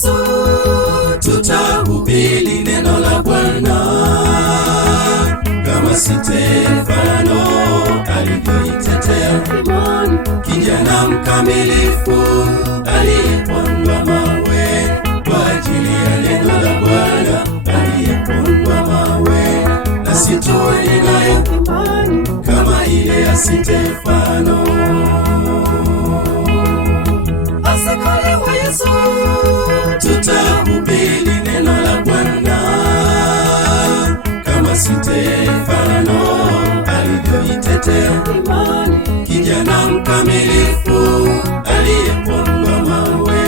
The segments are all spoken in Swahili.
Yesu tutahubiri neno la Bwana, kama Stefano alivyoitetea imani, kijana mkamilifu aliyepondwa mawe kwa ajili ya neno la Bwana, aliyepondwa mawe. Nasi tuwe nayo imani kama ile ya Stefano. Askari wa Yesu tutahubiri neno la Bwana, kama Stefano alivyoitetea imani, kijana mkamilifu aliyepondwa mawe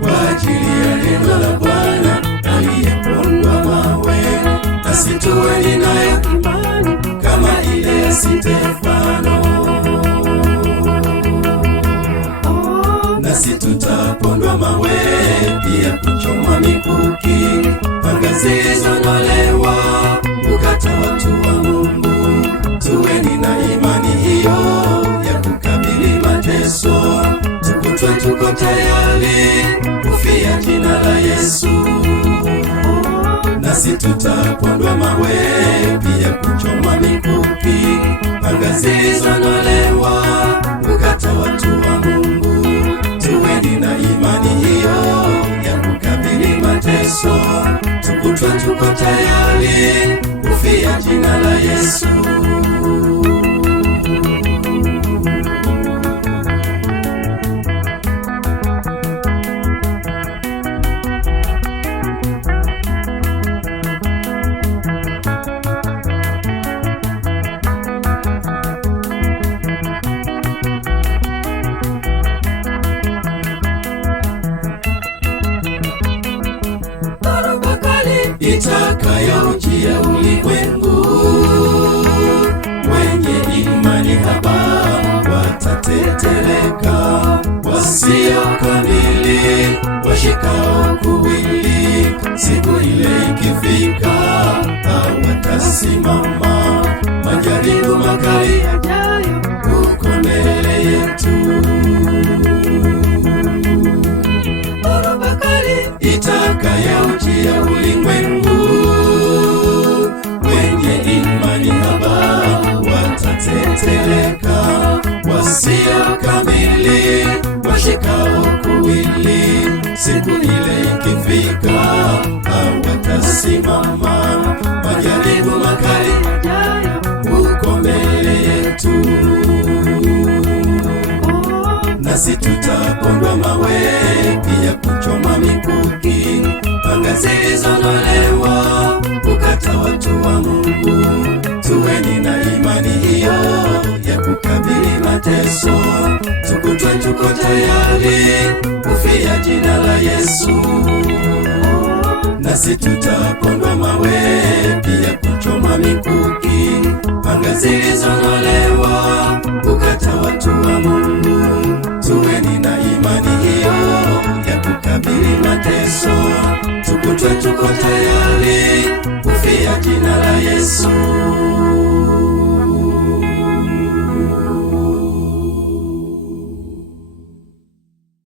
kwa ajili ya neno la Bwana, aliyepondwa mawe. Nasi tuwe nayo imani kama ile ya Stefano. Nasi tutapondwa mawe, pia kuchomwa mikuki, panga zilizonolewa kukata watu wa Mungu. Tuweni na imani hiyo ya kukabili mateso, tukutwe tuko tayari kufia jina la Yesu. Nasi tutapondwa mawe, pia kuchomwa mikuki, panga zilizonolewa kukata watu wa Mungu. Tuweni na imani hiyo ya kukabili mateso, tukutwe tuko tayari kufia jina la Yesu. Itakayojia ulimwengu, wenye imani haba watateteleka, wasio kamili washikao kuwili. Siku ile ikifika hawatasimama, majaribu makali yajayo uko mbele yetu. Itakayojia ulimwengu, wenye imani haba watateteleka, wasio kamili washikao kuwili. Siku ile ikifika hawatasimama, majaribu makali yajayo uko mbele yetu. Nasi tutapondwa mawe, pia kuchomwa mikuki, panga zilizonolewa kukata watu wa Mungu. Tuweni na imani hiyo ya kukabili mateso, tukutwe tuko tayari kufia jina la Yesu. Nasi tutapondwa mawe, pia kuchomwa mikuki, panga zilizonolewa kukata watu wa Mungu. Tuweni na imani hiyo ya kukabili mateso, tukutwe tuko tayari kufia jina la Yesu.